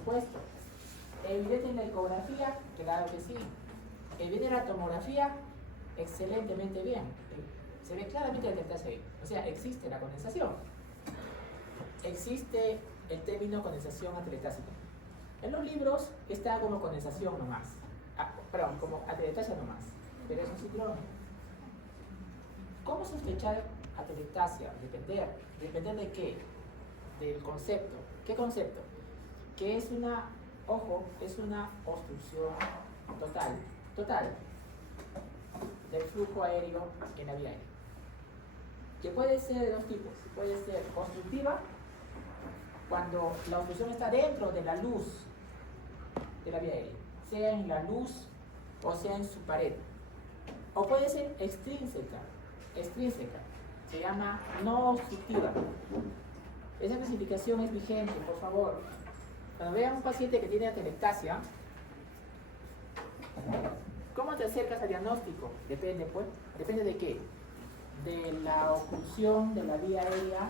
supuesto. ¿Evidente en la ecografía? Claro que sí. ¿Evidente en la tomografía? Excelentemente bien. Se ve claramente la teletasia ahí. O sea, existe la condensación. Existe el término condensación atelectásica. En los libros está como condensación nomás. Perdón, como atelectasia nomás. Pero es un ciclón. ¿Cómo sospechar atelectasia? ¿Depender de qué? Del concepto. ¿Qué concepto? Que es una, ojo, es una obstrucción total del flujo aéreo en la vía aérea. Que puede ser de dos tipos. Puede ser obstructiva, cuando la obstrucción está dentro de la luz de la vía aérea, sea en la luz o sea en su pared. O puede ser extrínseca, se llama no obstructiva. Esa clasificación es vigente, por favor. Cuando vean un paciente que tiene atelectasia, ¿cómo te acercas al diagnóstico? Depende, pues. ¿Depende de qué? De la oclusión de la vía aérea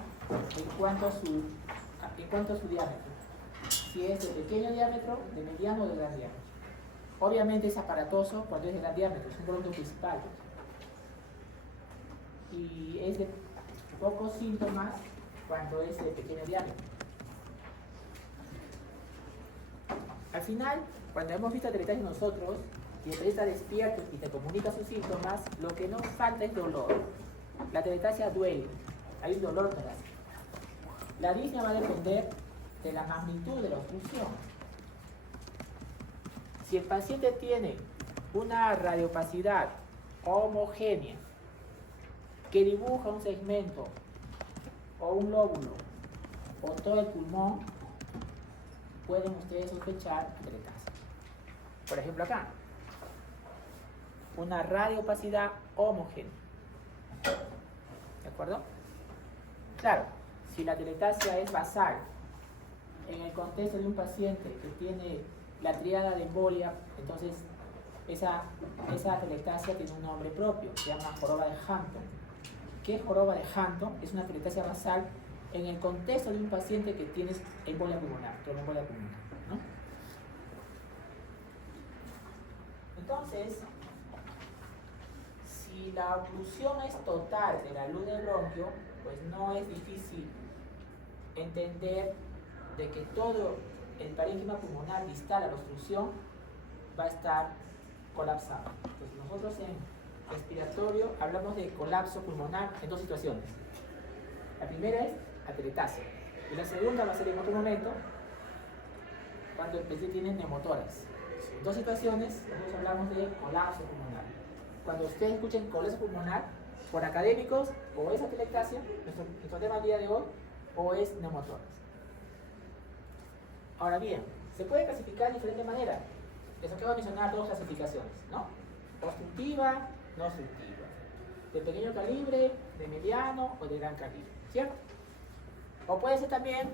en cuanto a su diámetro. Si es de pequeño diámetro, de mediano o de gran diámetro. Obviamente es aparatoso cuando es de gran diámetro, es un producto principal. Y es de pocos síntomas cuando es de pequeño diámetro. Al final, cuando hemos visto atelectasia nosotros, y el paciente está despierto y te comunica sus síntomas, lo que no falta es dolor. La atelectasia duele, hay un dolor torácico. La disnea va a depender de la magnitud de la obstrucción. Si el paciente tiene una radiopacidad homogénea que dibuja un segmento o un lóbulo o todo el pulmón, pueden ustedes sospechar atelectasia. Por ejemplo acá, una radiopacidad homogénea. ¿De acuerdo? Claro, si la atelectasia es basal, en el contexto de un paciente que tiene la tríada de embolia, entonces esa atelectasia tiene un nombre propio, se llama joroba de Hampton. ¿Qué es joroba de Hampton? Es una atelectasia basal en el contexto de un paciente que tiene embolia pulmonar, ¿no? Entonces, si la oclusión es total de la luz del bronquio, pues no es difícil entender de que todo el parénquima pulmonar distal a la obstrucción va a estar colapsado. Entonces nosotros en respiratorio hablamos de colapso pulmonar en dos situaciones. La primera es atelectasia y la segunda va a ser en otro momento cuando el paciente tiene neumotórax. En dos situaciones nosotros hablamos de colapso pulmonar. Cuando ustedes escuchen colapso pulmonar, por académicos, o es atelectasia, nuestro tema del día de hoy, o es neumotórax. Ahora bien, se puede clasificar de diferente manera. Les acabo de mencionar dos clasificaciones, ¿no? Obstructiva, no obstructiva. De pequeño calibre, de mediano o de gran calibre, ¿cierto? O puede ser también,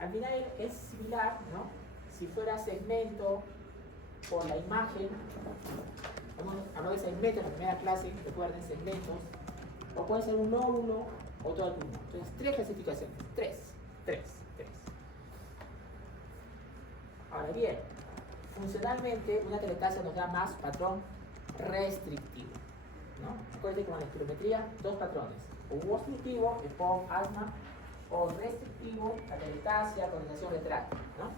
al final es similar, ¿no? Si fuera segmento por la imagen, hablamos de segmentos en la primera clase, recuerden, segmentos, o puede ser un lóbulo o todo el pulmón. Entonces, tres clasificaciones, tres. Ahora bien, funcionalmente una atelectasia nos da más patrón restrictivo, ¿no? Acuérdense que con la espirometría, dos patrones, o obstructivo, EPOC, asma, o restrictivo, atelectasia, condensación retráctil, ¿no?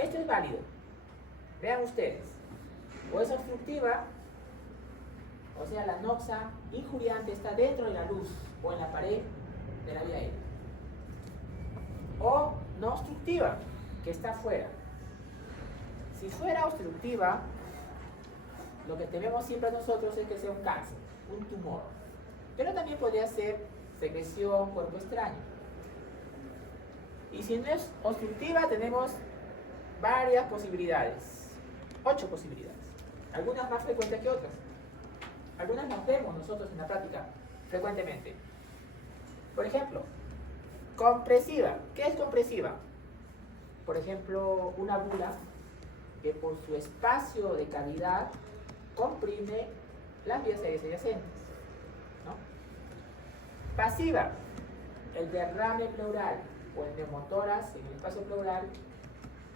Esto es válido. Vean ustedes, o es obstructiva, o sea, la noxa injuriante está dentro de la luz o en la pared de la vía aérea, o no obstructiva, que está afuera. Si fuera obstructiva, lo que tememos siempre nosotros es que sea un cáncer, un tumor, pero también podría ser secreción, cuerpo extraño. Y si no es obstructiva, tenemos varias posibilidades, 8 posibilidades, algunas más frecuentes que otras. Algunas las vemos nosotros en la práctica frecuentemente. Por ejemplo, compresiva. ¿Qué es compresiva? Por ejemplo, una bula que por su espacio de cavidad comprime las vías aéreas adyacentes, ¿no? Pasiva, el derrame pleural. o el neumotórax en el espacio pleural,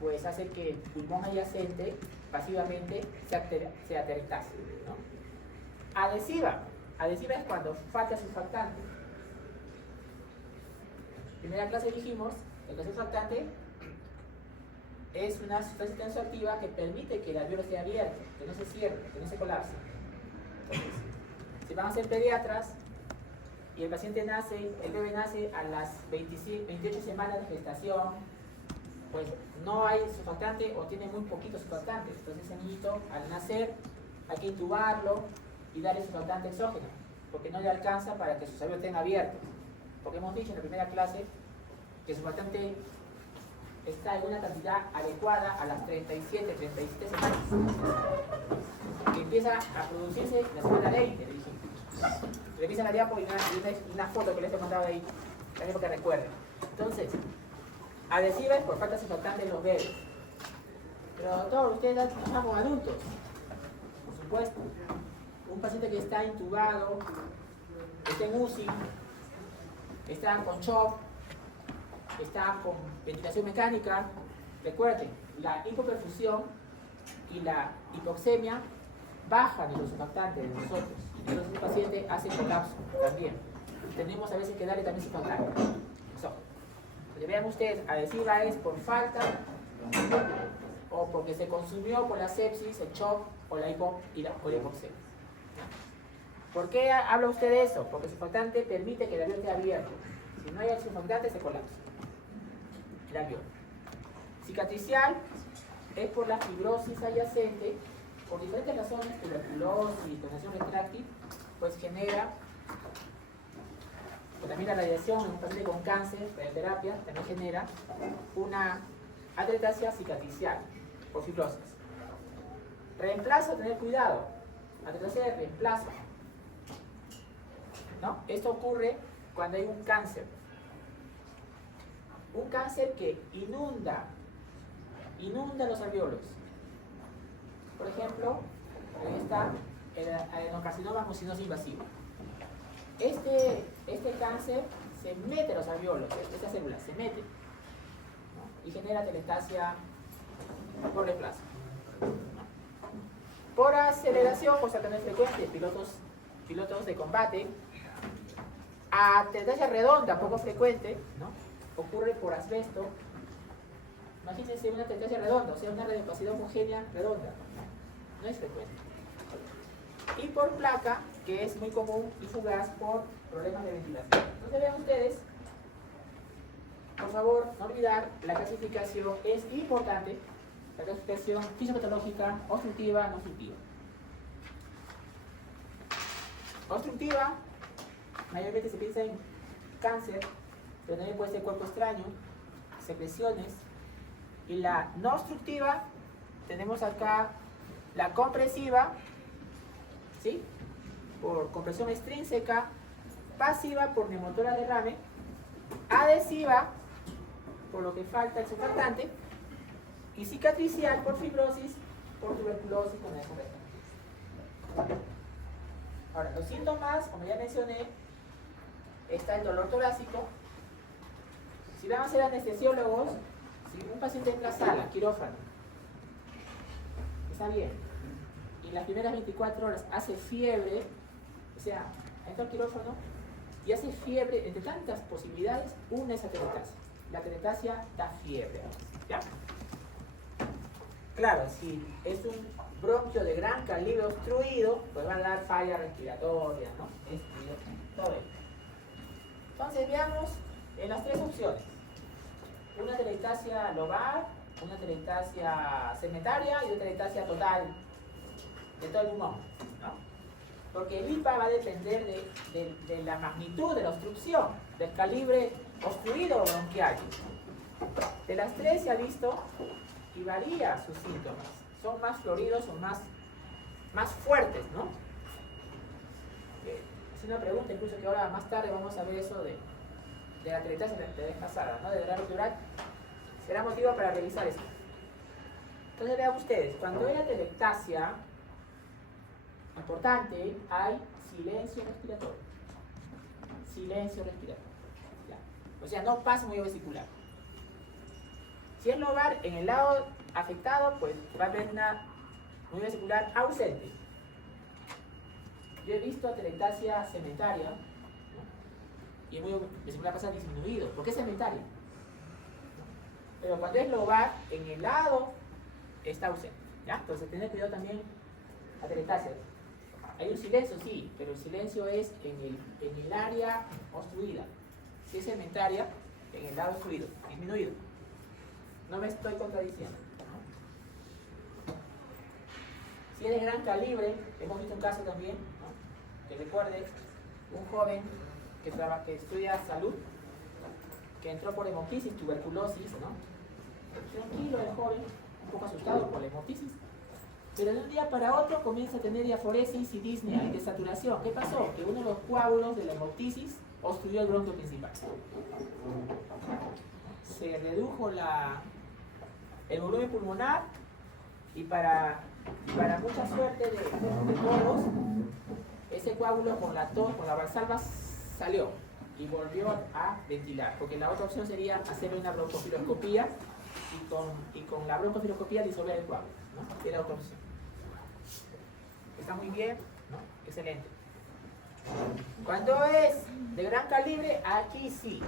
pues hace que el pulmón adyacente pasivamente se aterictase, ¿no? Adhesiva. Adhesiva es cuando falta surfactante. Primera clase dijimos que el surfactante es una sustancia tensoactiva que permite que el alveolo esté abierto, que no se cierre, que no se colapse. Entonces, si van a ser pediatras y el paciente nace, el bebé nace a las 28 semanas de gestación, pues no hay surfactante o tiene muy poquito surfactante. Entonces ese niñito al nacer hay que intubarlo y darle surfactante exógeno, porque no le alcanza para que sus alveolos estén abiertos. Porque hemos dicho en la primera clase que el surfactante está en una cantidad adecuada a las 37 semanas, que empieza a producirse la semana 20, le dijimos. Revisa la diapo y una foto que les he mandado ahí, también que recuerden. Entonces, adhesiva es por falta de surfactante en los bebés. Pero doctor, ustedes trabajan con adultos. Por supuesto. Un paciente que está intubado, está en UCI, está con shock, está con ventilación mecánica. Recuerden, la hipoperfusión y la hipoxemia bajan el surfactante de nosotros. Entonces el paciente hace colapso también. Tenemos a veces que darle también surfactante. Vean ustedes, adhesiva es por falta o porque se consumió por la sepsis, el shock o la hipoxemia. ¿Por qué habla usted de eso? Porque el surfactante permite que el alveolo esté abierto. Si no hay el surfactante, se colapsa el alveolo. Cicatricial es por la fibrosis adyacente, por diferentes razones, tuberculosis, donación retráctil, pues genera, pues también la radiación en un paciente con cáncer, radioterapia, también genera una ateritasia cicatricial por fibrosis. Reemplazo, tener cuidado, ateritasia de reemplazo, ¿no? Esto ocurre cuando hay un cáncer que inunda los alveolos. Por ejemplo, ahí está el adenocarcinoma mucinoso invasivo. Este cáncer se mete a los alveolos, esta célula se mete, ¿no? Y genera telestasia por reemplazo. Por aceleración, pues a tener frecuente, pilotos de combate. A telestasia redonda, poco frecuente, ¿no? Ocurre por asbesto. Imagínense una telestasia redonda, o sea, una radiopacidad homogénea redonda. No es frecuente. Y por placa, que es muy común y fugaz por problemas de ventilación. Entonces vean ustedes, por favor, no olvidar, la clasificación es importante, la clasificación fisiopatológica, obstructiva, no obstructiva. Obstructiva, mayormente se piensa en cáncer, pero también puede ser cuerpo extraño, secreciones. Y la no obstructiva, tenemos acá la compresiva, ¿sí? Por compresión extrínseca, pasiva por neumotórax derrame, adhesiva por lo que falta el surfactante, y cicatricial por fibrosis, por tuberculosis con eso. Ahora, los síntomas, como ya mencioné, está el dolor torácico. Si van a ser anestesiólogos, si un paciente entra a sala, quirófano, está bien, y las primeras 24 horas hace fiebre, o sea, entra al quirófano y hace fiebre, entre tantas posibilidades, una es atelectasia. La atelectasia da fiebre, ¿ya? Claro, si es un bronquio de gran calibre obstruido, pues va a dar falla respiratoria, ¿no? Todo esto. Entonces veamos en las tres opciones. Una atelectasia lobar, una atelectasia segmentaria y una atelectasia total de todo el pulmón, ¿no? Porque el IPA va a depender de la magnitud de la obstrucción, del calibre obstruido o bronquial. De las tres se ha visto y varía sus síntomas. Son más floridos o más fuertes, ¿no? Es una pregunta incluso que ahora más tarde vamos a ver eso de la atelectasia de desfasada, ¿no? De dreno pleural. Será motivo para revisar esto. Entonces vean ustedes, cuando hay atelectasia, importante, hay silencio respiratorio. Silencio respiratorio. ¿Ya? O sea, no pasa movimiento vesicular. Si es lobar, en el lado afectado, pues va a haber una movimiento vesicular ausente. Yo he visto atelectasia cementaria, ¿no? Y el movimiento vesicular pasa disminuido. ¿Por qué cementaria? Pero cuando es lobar, en el lado está ausente. ¿Ya? Entonces, tener cuidado también atelectasia. Hay un silencio, sí, pero el silencio es en el área obstruida. Si es cementaria, en el lado obstruido, disminuido. No me estoy contradiciendo, ¿no? Si es de gran calibre, hemos visto un caso también, ¿no? Que recuerde, un joven que estudia salud, que entró por hemoptisis, tuberculosis, ¿no? Tranquilo el joven, un poco asustado por la hemoptisis, pero de un día para otro comienza a tener diaforesis y disnea y desaturación. ¿Qué pasó? Que uno de los coágulos de la hemoptisis obstruyó el bronquio principal. Se redujo el volumen pulmonar y para mucha suerte de todos, ese coágulo con la tos, con la valsalva salió y volvió a ventilar, porque la otra opción sería hacerle una broncofiloscopía y con la broncofiloscopía disolver el coágulo, ¿no? Era otra opción. Está muy bien, ¿no? Excelente. Cuando es de gran calibre, aquí sí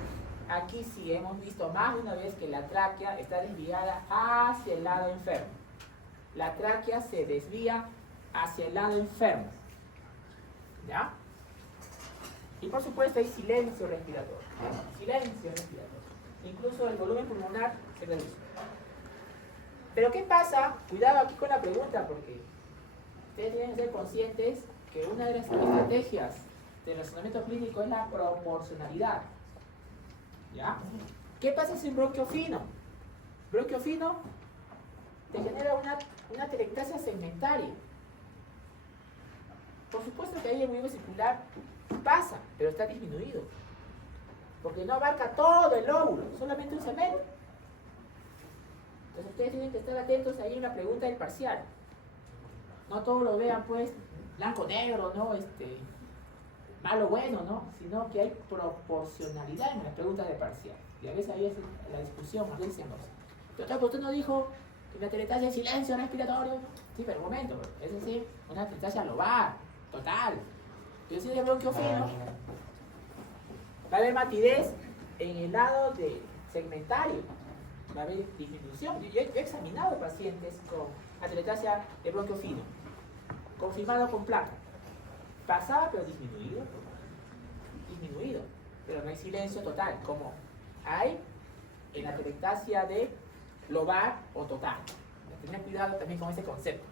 hemos visto más de una vez que la tráquea está desviada hacia el lado enfermo. La tráquea se desvía hacia el lado enfermo. ¿Ya? Y por supuesto hay silencio respiratorio. Silencio respiratorio. Incluso el volumen pulmonar se reduce. Pero ¿qué pasa? Cuidado aquí con la pregunta, porque ustedes deben ser conscientes que una de las estrategias del razonamiento clínico es la proporcionalidad. ¿Ya? ¿Qué pasa si un bronquio fino? Bronquio fino te genera una atelectasia segmentaria. Por supuesto que ahí el movimiento vesicular pasa, pero está disminuido. Porque no abarca todo el lóbulo, solamente un segmento. Entonces ustedes tienen que estar atentos ahí en la pregunta del parcial. No todos lo vean pues blanco-negro, ¿no? Malo-bueno, ¿no? Sino que hay proporcionalidad en las preguntas de parcial. Y a veces ahí es la discusión, más bien Doctor, usted no dijo que la atelectasia es silencio respiratorio. Sí, pero un momento, es decir, una atelectasia lobar, total. Yo soy de bronquio fino. Va a haber matidez en el lado de segmentario. Va a haber disminución. Yo he examinado pacientes con atelectasia de bronquio fino, confirmado con placa. Pasaba, pero disminuido. Disminuido. Pero no hay silencio total, como hay en la atelectasia de lobar o total. Tener cuidado también con ese concepto.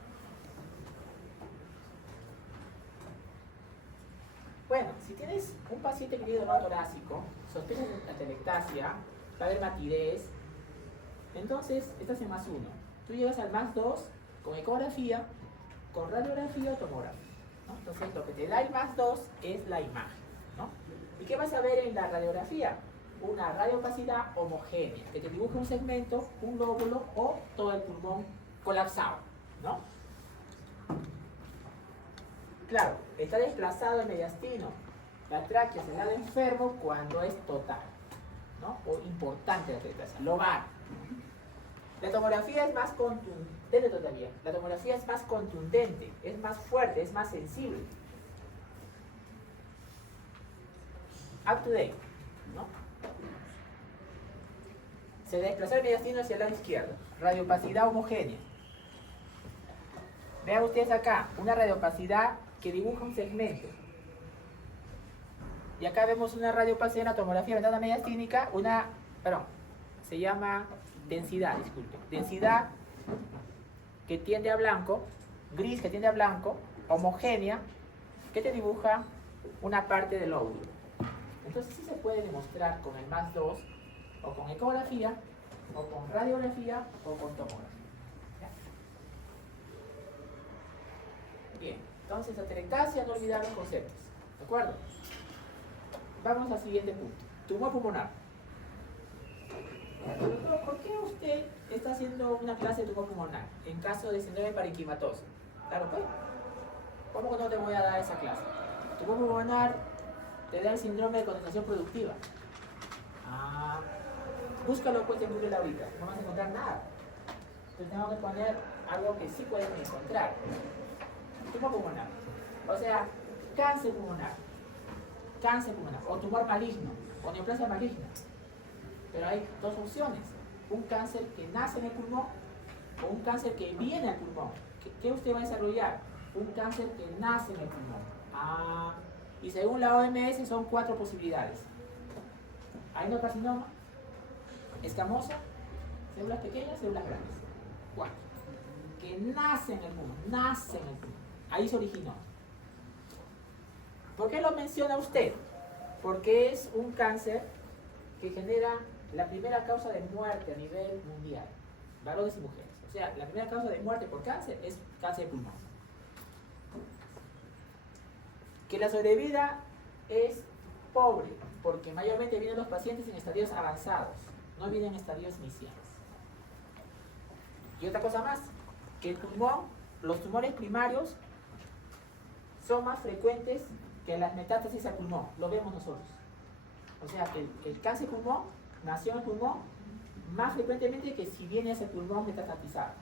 Bueno, si tienes un paciente querido no torácico, sospechas de atelectasia, va a haber matidez, entonces estás en +1. Tú llegas al +2 con ecografía, con radiografía o tomografía, ¿no? Entonces lo que te da el +2 es la imagen, ¿no? ¿Y qué vas a ver en la radiografía? Una radiopacidad homogénea, que te dibuja un segmento, un lóbulo o todo el pulmón colapsado, ¿no? Claro, está desplazado el mediastino, la tráquea es el lado enfermo cuando es total, ¿no? O importante la atelectasia, lobar. La tomografía es más contundente todavía. La tomografía es más contundente, es más fuerte, es más sensible. Up to date, ¿no? Se desplaza el mediastino hacia el lado izquierdo. Radiopacidad homogénea. Vean ustedes acá, una radiopacidad que dibuja un segmento. Y acá vemos una radiopacidad en la tomografía de ventana mediastínica, se llama densidad, disculpe. Densidad que tiende a blanco, gris que tiende a blanco, homogénea, que te dibuja una parte del lóbulo. Entonces sí se puede demostrar con el +2, o con ecografía, o con radiografía, o con tomografía. ¿Ya? Bien, entonces atelectasia, no olvidar los conceptos. ¿De acuerdo? Vamos al siguiente punto. Tumor pulmonar. ¿Por qué usted está haciendo una clase de tumor pulmonar en caso de síndrome parenquimatoso? Claro, pues. ¿Cómo que no te voy a dar esa clase? Tumor pulmonar te da el síndrome de condensación productiva. Ah, búscalo pues en Google ahorita, no vas a encontrar nada. Entonces tengo que poner algo que sí pueden encontrar. Tumor pulmonar. O sea, cáncer pulmonar. Cáncer pulmonar. O tumor maligno. O neoplasia maligna. Pero hay dos opciones. Un cáncer que nace en el pulmón o un cáncer que viene al pulmón. ¿Qué usted va a desarrollar? Un cáncer que nace en el pulmón. Ah, y según la OMS son 4 posibilidades. Adenocarcinoma, escamosa, células pequeñas, células grandes. 4. Que nace en el pulmón, nace en el pulmón. Ahí se originó. ¿Por qué lo menciona usted? Porque es un cáncer que genera la primera causa de muerte a nivel mundial, varones y mujeres. O sea, la primera causa de muerte por cáncer es cáncer de pulmón. Que la sobrevida es pobre, porque mayormente vienen los pacientes en estadios avanzados, no vienen en estadios iniciales. Y otra cosa más, que el pulmón, los tumores primarios son más frecuentes que las metástasis al pulmón, lo vemos nosotros. O sea, que el cáncer de pulmón nació en el pulmón más frecuentemente que si viene ese pulmón metastatizado.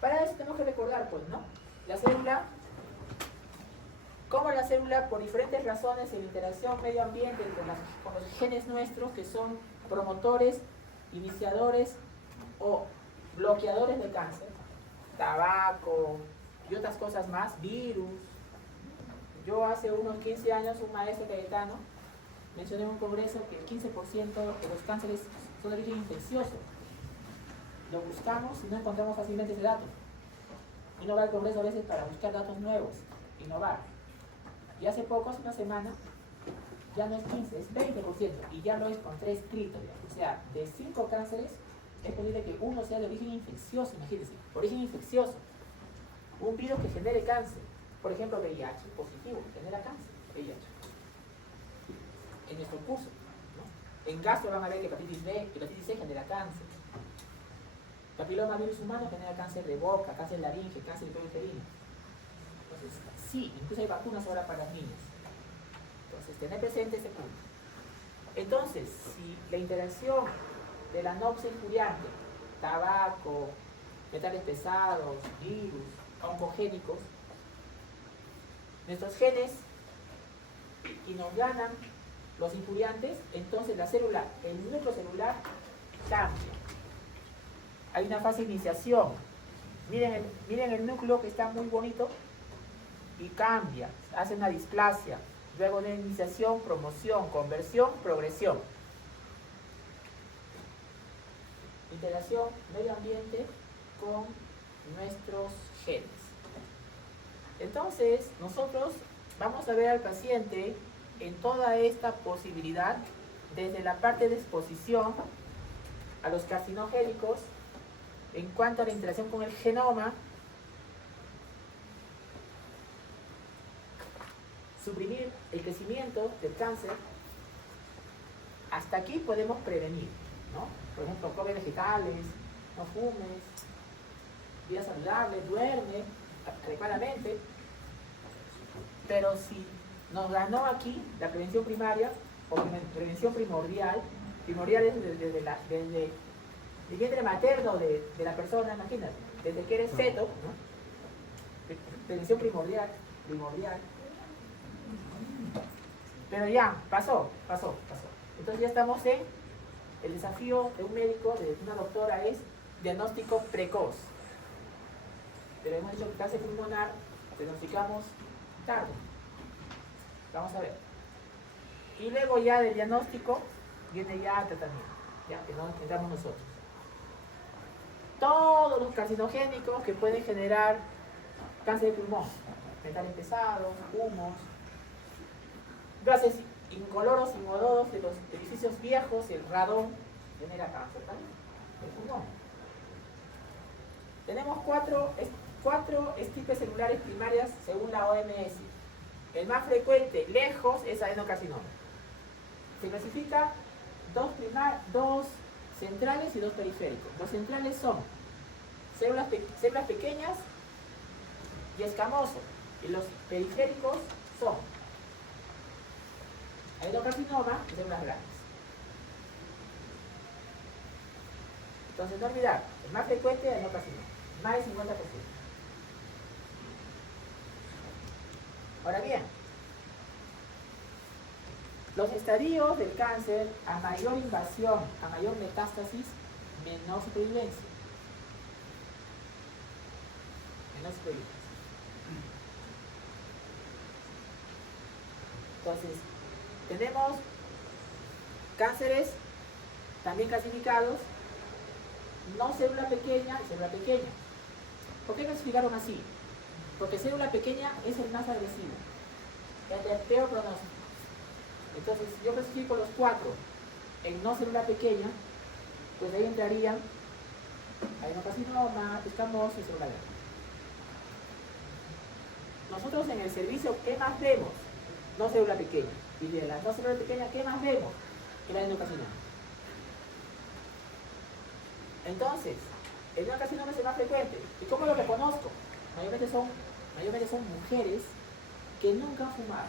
Para eso tenemos que recordar, pues, ¿no? La célula, cómo la célula, por diferentes razones, en interacción medio ambiente con los genes nuestros, que son promotores, iniciadores o bloqueadores de cáncer, tabaco y otras cosas más, virus. Yo hace unos 15 años, un maestro cayetano, mencioné en un congreso que el 15% de los cánceres son de origen infeccioso. Lo buscamos y no encontramos fácilmente ese dato. Uno va al congreso a veces para buscar datos nuevos, innovar. Y hace poco, hace una semana, ya no es 15, es 20%. Y ya lo encontré escrito. Ya. O sea, de 5 cánceres, es posible que uno sea de origen infeccioso, imagínense. Origen infeccioso. Un virus que genere cáncer. Por ejemplo, VIH positivo, genera cáncer. VIH. En nuestro curso, ¿no? En gastro van a ver que hepatitis B, hepatitis C genera cáncer. Papiloma virus humano genera cáncer de boca, cáncer de laringe, cáncer de cuello uterino. Entonces, sí, incluso hay vacunas ahora para los niños. Entonces, tener presente ese punto. Entonces, si la interacción de la nopsia injuriante, tabaco, metales pesados, virus, oncogénicos, nuestros genes y nos ganan los injuriantes, entonces la célula, el núcleo celular cambia. Hay una fase de iniciación. Miren el núcleo que está muy bonito y cambia, hace una displasia. Luego de iniciación, promoción, conversión, progresión. Interacción medio ambiente con nuestros genes. Entonces, nosotros vamos a ver al paciente en toda esta posibilidad, desde la parte de exposición a los carcinogénicos, en cuanto a la interacción con el genoma, suprimir el crecimiento del cáncer. Hasta aquí podemos prevenir, ¿no? Por ejemplo, come vegetales, no fumes, vida saludable, duerme adecuadamente. Pero si nos ganó aquí la prevención primaria o prevención primordial es desde el vientre materno de la persona, imagínate, desde que eres feto, ¿no? Prevención primordial. Pero ya, pasó. Entonces ya estamos en el desafío de un médico, de una doctora, es diagnóstico precoz. Pero hemos dicho que cáncer pulmonar diagnosticamos tarde. Vamos a ver. Y luego ya del diagnóstico viene ya el tratamiento, ya que no entramos nosotros. Todos los carcinogénicos que pueden generar cáncer de pulmón, metales pesados, humos, gases incoloros, inodoros de los edificios viejos, el radón, genera cáncer también, el pulmón. Tenemos cuatro estirpes celulares primarias según la OMS. El más frecuente, lejos, es adenocarcinoma. Se clasifica dos centrales y dos periféricos. Los centrales son células pequeñas y escamosos. Y los periféricos son adenocarcinoma de células grandes. Entonces, no olvidar, el más frecuente es adenocarcinoma, más del 50%. Ahora bien, los estadios del cáncer, a mayor invasión, a mayor metástasis, menor supervivencia. Menor supervivencia. Entonces, tenemos cánceres también clasificados, no célula pequeña y célula pequeña. ¿Por qué clasificaron así? Porque célula pequeña es el más agresivo, el de peor pronóstico. Entonces, si yo clasifico los 4 en no célula pequeña, pues ahí entrarían adenocarcinoma, escamoso y célula grande. Nosotros en el servicio, ¿qué más vemos? No célula pequeña. Y de la no célula pequeña, ¿qué más vemos? El adenocarcinoma. Entonces, el adenocarcinoma es el más frecuente. ¿Y cómo lo reconozco? Mayormente son mujeres que nunca han fumado.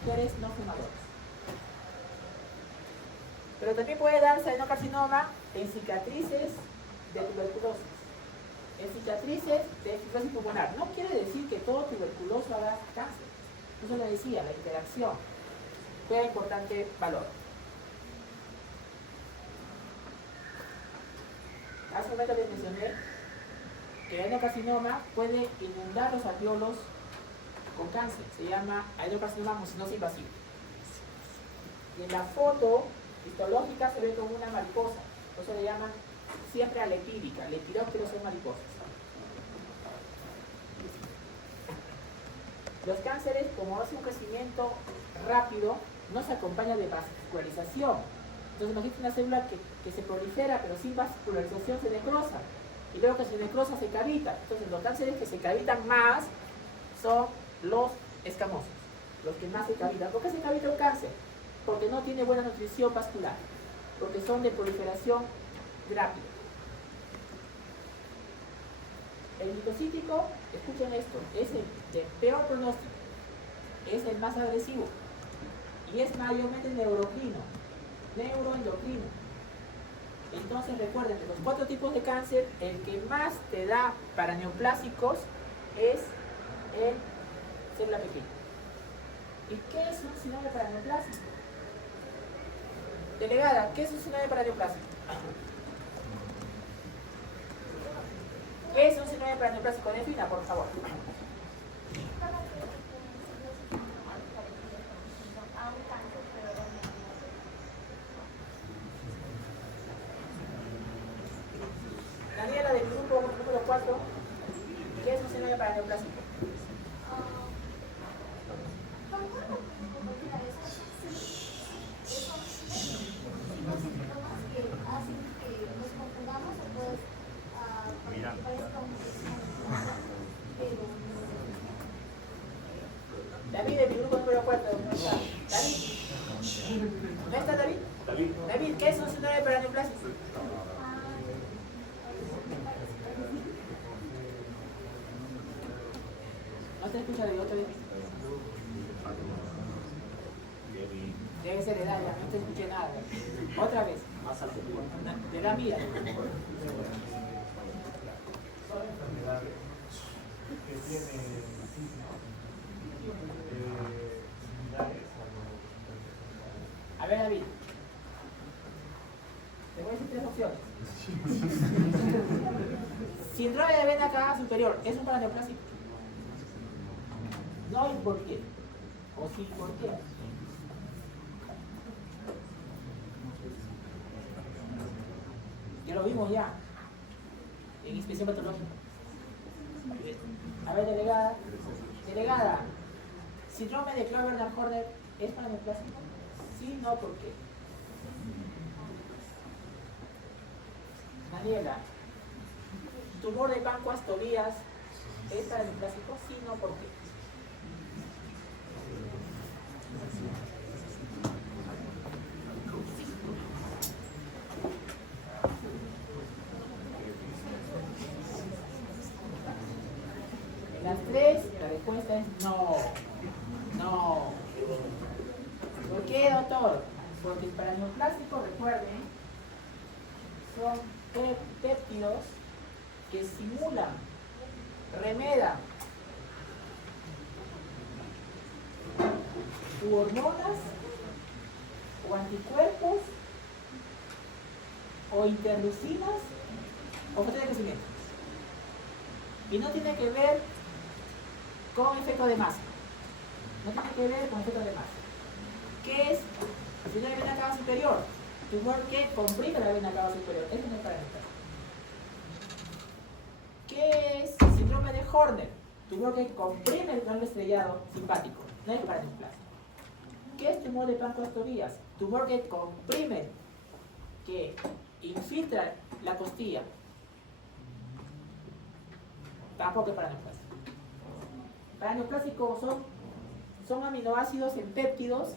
Mujeres no fumadoras. Pero también puede darse adenocarcinoma en cicatrices de tuberculosis. En cicatrices de fibrosis pulmonar. No quiere decir que todo tuberculoso haga cáncer. Eso le decía, la interacción juega importante valor. Hace un momento les mencioné que el adenocarcinoma puede inundar los alveolos con cáncer. Se llama adenocarcinoma mucinoso invasivo. Y en la foto histológica se ve como una mariposa. Por eso le llaman siempre a lepídica. Lepidópteros son mariposas. Los cánceres, como hace un crecimiento rápido, no se acompaña de vascularización. Entonces imagínate una célula que se prolifera, pero sin vascularización se necrosa. Y luego que se necrosa se cavita. Entonces los cánceres que se cavitan más son los escamosos, los que más se cavitan. ¿Por qué se cavita un cáncer? Porque no tiene buena nutrición vascular, porque son de proliferación rápida. El microcítico, escuchen esto, es el de peor pronóstico, es el más agresivo y es mayormente neuroendocrino. Entonces recuerden que los 4 tipos de cáncer, el que más te da para neoplásicos es el célula pequeña. ¿Y qué es un sinónimo para neoplásico? Delegada, ¿qué es un sinónimo para neoplásico? ¿Qué es un sinónimo para neoplásico? Defina, por favor. Daniela, del grupo número 4, ¿qué es un sinónimo para neoplásico? David, del grupo número 4. ¿David? ¿No está David? David, ¿qué es un sinónimo para neoplásico? ¿No te escucha de otra vez? Debe ser edad, ya no te escuché nada. Otra vez. De la mía. Son enfermedades que tienen similares a ver, David. Te voy a decir 3 opciones. Síndrome de vena cava superior, ¿es un paraneoplásico? No, ¿y por qué? O sí, ¿por qué? Ya lo vimos ya en inspección patológica. A ver, delegada. Delegada, síndrome de Clover-Horner es paraneoplásico. Sí, no, ¿por qué? Daniela, tumor de Pancoas Tobías es paraneoplásico. Sí, no, ¿por qué? En las 3, la respuesta es no. No. para el neoplástico, recuerden, son péptidos que simulan, remedan u hormonas o anticuerpos o interleucinas o factores de crecimiento. Y no tiene que ver con efecto de masa. No tiene que ver con efecto de masa. ¿Qué es? Si una vena cava superior, tumor que comprime la vena cava superior. Eso no es para esta. ¿Qué es? Síndrome de Horner, tumor que comprime el ganglio estrellado simpático. No es para neoplasma. ¿Qué es tumor de Pancoast-Tobías? Tumor que comprime, que infiltra la costilla. Tampoco es para neoplásico. Para neoplásico son aminoácidos en péptidos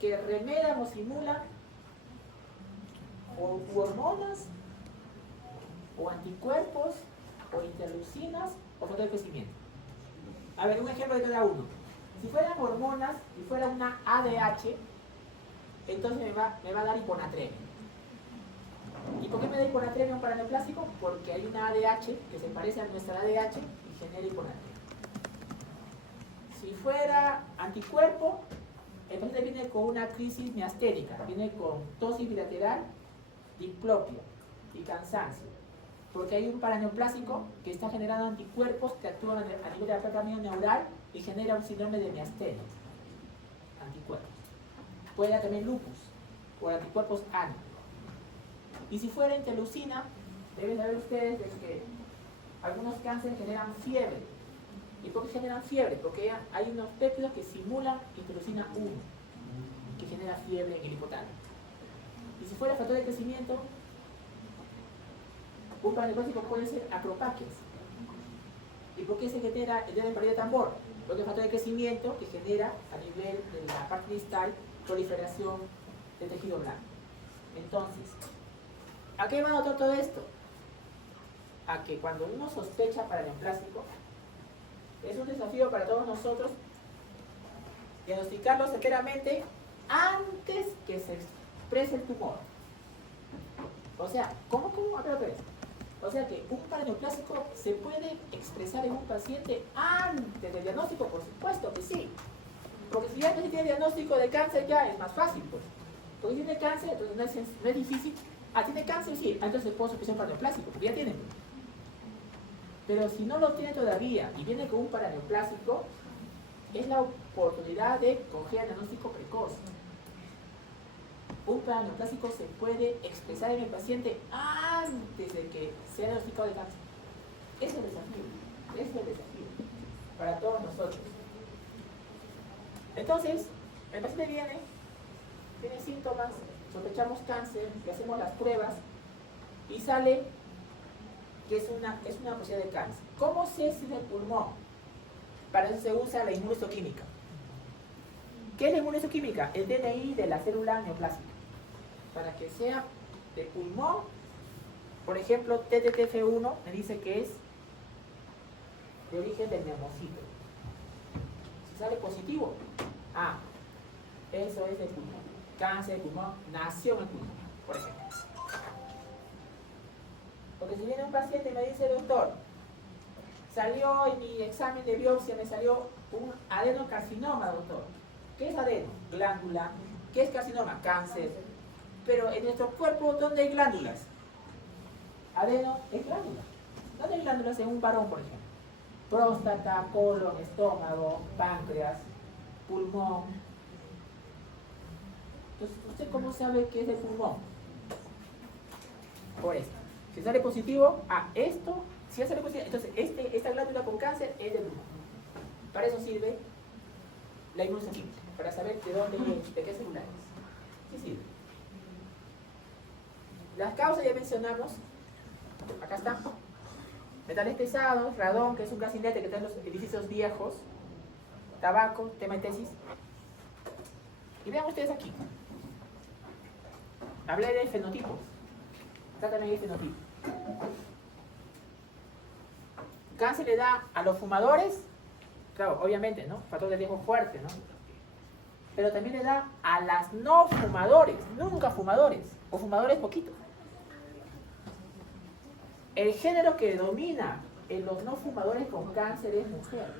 que remedan o simulan o hormonas o anticuerpos o interleucinas o factor de crecimiento. A ver, un ejemplo de cada uno. Si fueran hormonas y fuera una ADH, entonces me va a dar hiponatremia. ¿Y por qué me da hiponatremia un paraneoplásico? Porque hay una ADH que se parece a nuestra ADH y genera hiponatremia. Si fuera anticuerpo, el paciente viene con una crisis miasténica, viene con tosis bilateral, diplopia y cansancio. Porque hay un paraneoplásico que está generando anticuerpos que actúan a nivel de la placa neural y genera un síndrome de miastenia. Anticuerpos. Puede dar también lupus o anticuerpos ANO. Y si fuera interleucina, deben saber ustedes de que algunos cánceres generan fiebre. ¿Y por qué generan fiebre? Porque hay unos péptidos que simulan interleucina 1, que genera fiebre en el hipotálamo. Y si fuera factor de crecimiento, un paraneoplásico puede ser acropaquias. ¿Y por qué se genera el dedo en pared de tambor? Porque es factor de crecimiento que genera a nivel de la parte distal proliferación de tejido blanco. Entonces, ¿a qué va a notar todo esto? A que cuando uno sospecha paraneoplásico, es un desafío para todos nosotros diagnosticarlo certeramente antes que se exprese el tumor. O sea, ¿cómo? A ver otra vez. O sea que un paraneoplásico se puede expresar en un paciente antes del diagnóstico, por supuesto que sí. Porque si ya tiene diagnóstico de cáncer ya es más fácil, pues. Porque si tiene cáncer, entonces no es difícil. Ah, ¿tiene cáncer? Sí. Entonces puedo sospechar un paraneoplásico, porque ya tiene. Pero si no lo tiene todavía y viene con un paraneoplásico, es la oportunidad de coger el diagnóstico precoz. Un paraneoplásico se puede expresar en el paciente antes de que sea diagnosticado de cáncer. Ese es el desafío para todos nosotros. Entonces, el paciente tiene síntomas, sospechamos cáncer, le hacemos las pruebas y sale que es una posibilidad de cáncer. ¿Cómo sé si es del pulmón? Para eso se usa la inmunohistoquímica. ¿Qué es la inmunohistoquímica? El DNI de la célula neoplásica. Para que sea de pulmón, por ejemplo, TTTF1 me dice que es de origen del neumocito. Si sale positivo, eso es de pulmón. Cáncer de pulmón, nació en el pulmón, por ejemplo. Porque si viene un paciente y me dice, doctor, salió en mi examen de biopsia, me salió un adenocarcinoma, doctor. ¿Qué es adeno? Glándula. ¿Qué es carcinoma? Cáncer. Pero en nuestro cuerpo, ¿dónde hay glándulas? Adeno es glándula. ¿Dónde hay glándulas en un varón, por ejemplo? Próstata, colon, estómago, páncreas, pulmón. Entonces, ¿usted cómo sabe que es de pulmón? Por esto. Si sale positivo, esto, si sale positivo, entonces esta glándula con cáncer es de pulmón. Para eso sirve la inmunohistoquímica, para saber de dónde viene, de qué célula es. Sí sirve. Las causas ya mencionamos, acá están. Metales pesados, radón, que es un gas inerte que está en los edificios viejos, tabaco, tema de tesis. Y vean ustedes aquí. Hablé de fenotipos. Acá también hay fenotipo. Cáncer le da a los fumadores, claro, obviamente, ¿no? Factor de riesgo fuerte, ¿no? pero también le da a las no fumadores, nunca fumadores, o fumadores poquitos. El género que domina en los no fumadores con cáncer es mujer.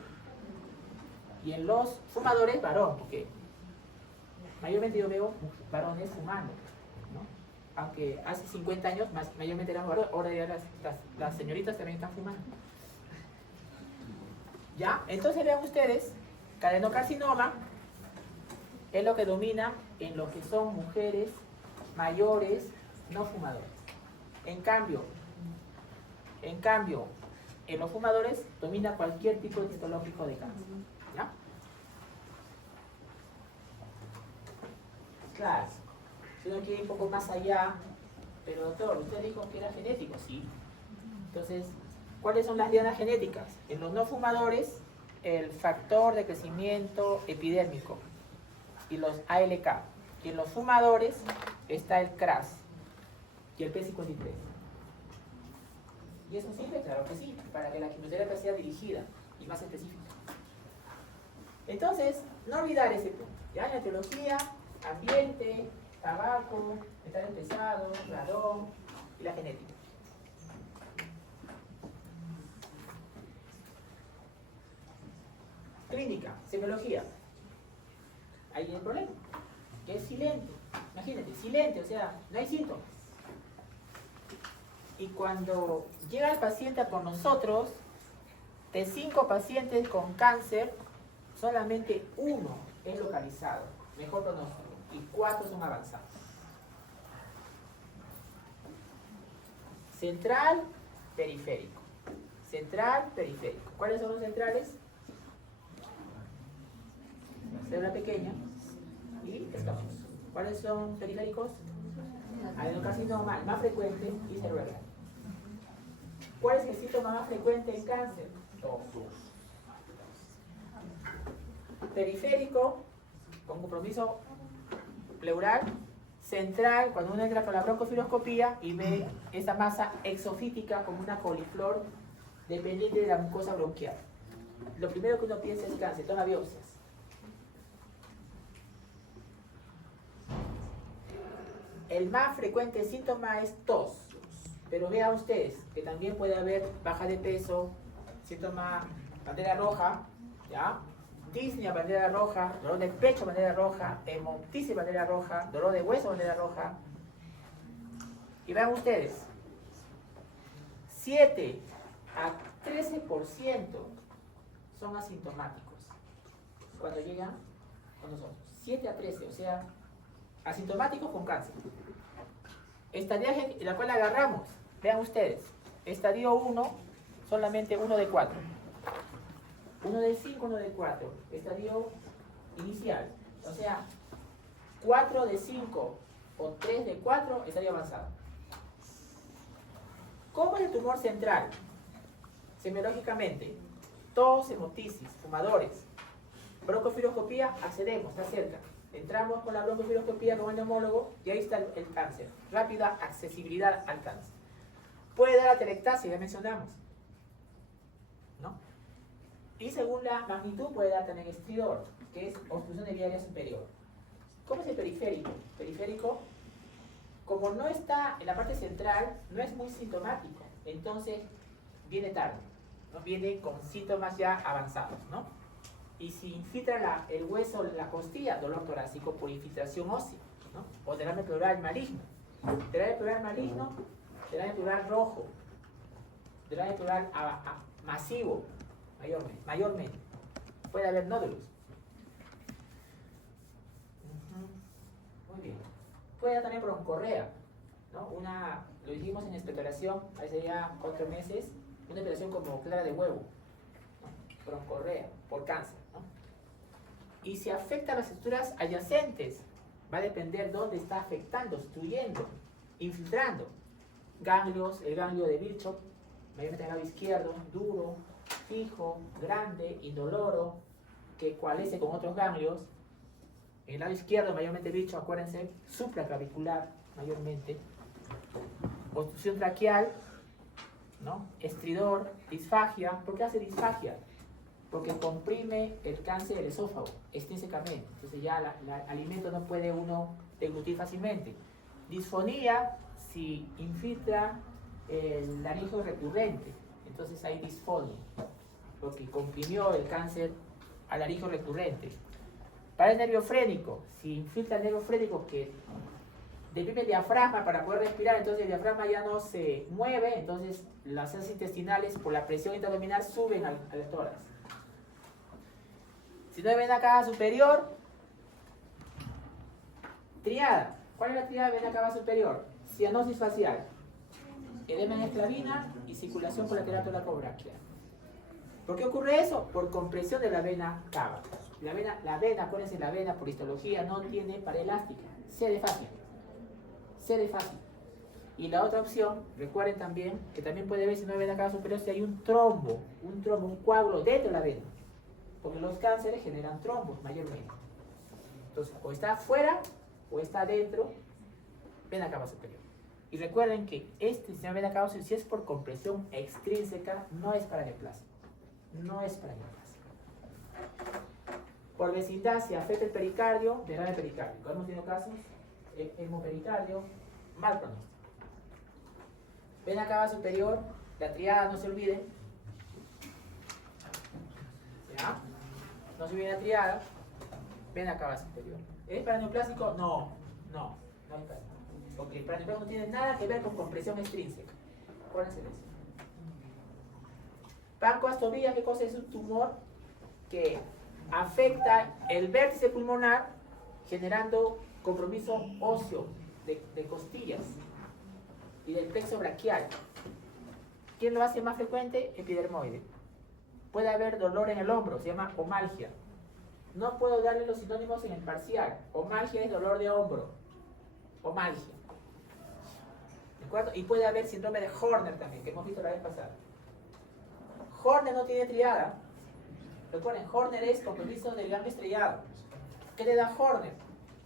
Y en los fumadores, varón, porque mayormente yo veo varones fumando, ¿no? Aunque hace 50 años mayormente eran varones, ahora ya las señoritas también están fumando. ¿Ya? Entonces vean ustedes, que el adenocarcinoma es lo que domina en lo que son mujeres mayores no fumadores. En cambio, en los fumadores domina cualquier tipo de histológico de cáncer. ¿Ya? Claro, si uno quiere ir un poco más allá, pero doctor, usted dijo que era genético, sí. Entonces, ¿cuáles son las dianas genéticas? En los no fumadores, el factor de crecimiento epidérmico y los ALK. Y en los fumadores está el CRAS y el P53. ¿Y eso sirve? Claro que sí, para que la quimioterapia sea dirigida y más específica. Entonces, no olvidar ese punto. Ya en la etiología, ambiente, tabaco, metales pesados, radón y la genética. Clínica, semiología. Ahí viene el problema, que es silente. Imagínate, silente, o sea, no hay síntomas. Y cuando llega el paciente con nosotros, de 5 pacientes con cáncer, solamente 1 es localizado, mejor pronóstico, y 4 son avanzados. Central, periférico. Central, periférico. ¿Cuáles son los centrales? Célula pequeña y escamoso. ¿Cuáles son periféricos? Adenocarcinoma, el más frecuente, y cerebral. ¿Cuál es el síntoma más frecuente en cáncer? Tos. Periférico, con compromiso pleural. Central, cuando uno entra con la broncofiloscopía y ve esa masa exofítica como una coliflor dependiente de la mucosa bronquial. Lo primero que uno piensa es cáncer, toma biopsias. El más frecuente síntoma es tos, pero vean ustedes que también puede haber baja de peso, síntoma bandera roja, ¿ya? Disnea, bandera roja, dolor de pecho, bandera roja, hemoptisis, bandera roja, dolor de hueso, bandera roja. Y vean ustedes, 7 a 13% son asintomáticos cuando llegan con nosotros. 7 a 13, o sea, asintomáticos con cáncer. Estadia en la cual agarramos, vean ustedes, estadio 1, solamente 1 de 4. 1 de 5, 1 de 4. Estadio inicial. O sea, 4 de 5 o 3 de 4, estadio avanzado. ¿Cómo es el tumor central? Semiológicamente, tos, hemoptisis, fumadores. Broncofiloscopía, accedemos, está cerca. Entramos con la broncofiloscopía con el neumólogo y ahí está el cáncer. Rápida accesibilidad al cáncer. Puede dar atelectasia, ya mencionamos, ¿no? Y según la magnitud puede dar también estridor, que es obstrucción de vía aérea superior. ¿Cómo es el periférico? Periférico, como no está en la parte central, no es muy sintomático. Entonces, viene tarde, ¿no? Viene con síntomas ya avanzados, ¿no? Y si infiltra el hueso, la costilla, dolor torácico por infiltración ósea, ¿no? O derrame pleural maligno. Derrame pleural maligno, derrame pleural rojo, derrame pleural masivo, mayormente. Puede haber nódulos. Muy bien. Puede haber también broncorrea, ¿no? Lo hicimos en expectoración, hace ya 4 meses, una operación como clara de huevo, ¿no? Broncorrea, por cáncer, ¿no? Y si afecta a las estructuras adyacentes, va a depender dónde está afectando, obstruyendo, infiltrando. Ganglios, el ganglio de Virchow, mayormente el lado izquierdo, duro, fijo, grande, indoloro, que coalesce con otros ganglios. En el lado izquierdo, mayormente Virchow, acuérdense, supraclavicular, mayormente. Obstrucción traqueal, ¿no? Estridor, disfagia. ¿Por qué hace disfagia? porque comprime el cáncer del esófago extrínsecamente. Entonces ya el alimento no puede uno deglutir fácilmente. Disfonía si infiltra el laringo recurrente. Entonces hay disfonía, porque comprimió el cáncer al laringo recurrente. Para el nervio frénico, si infiltra el nervio frénico que deprime el diafragma para poder respirar, entonces el diafragma ya no se mueve, entonces las heces intestinales por la presión intraabdominal suben al tórax. Si no hay vena cava superior, triada. ¿Cuál es la triada de vena cava superior? Cianosis facial, edema en esclavina y circulación colateral toracobraquial. ¿Por qué ocurre eso? Por compresión de la vena cava. La vena, acuérdense, la vena por histología no tiene pared elástica, sede fácil. Y la otra opción, recuerden también, que también puede ver si no hay vena cava superior, si hay un trombo, un coágulo dentro de la vena. Porque los cánceres generan trombos mayormente. Entonces, o está afuera o está adentro, vena cava superior. Y recuerden que si no hay vena cava superior, si es por compresión extrínseca, no es para neoplasia. No es para neoplasia. Por vecindad, si afecta el pericardio, derrame pericárdico. Hemos tenido casos, hemopericardio, mal pronóstico. Vena cava superior, la triada, no se olviden. ¿Ya? No se olviden la triada. Vena cava superior. ¿Es para neoplásico? No es para. Porque el neoplásico no tiene nada que ver con compresión extrínseca. Acuérdense de eso. Pancoastobía, ¿qué cosa es? Un tumor que afecta el vértice pulmonar generando compromiso óseo de costillas y del plexo braquial. ¿Quién lo hace más frecuente? Epidermoide. Puede haber dolor en el hombro, se llama omalgia. No puedo darle los sinónimos en el parcial. Omalgia es dolor de hombro. Omalgia. ¿De acuerdo? Y puede haber síndrome de Horner también, que hemos visto la vez pasada. Horner no tiene triada. Recuerden, Horner es compromiso del ganglio estrellado. ¿Qué te da Horner?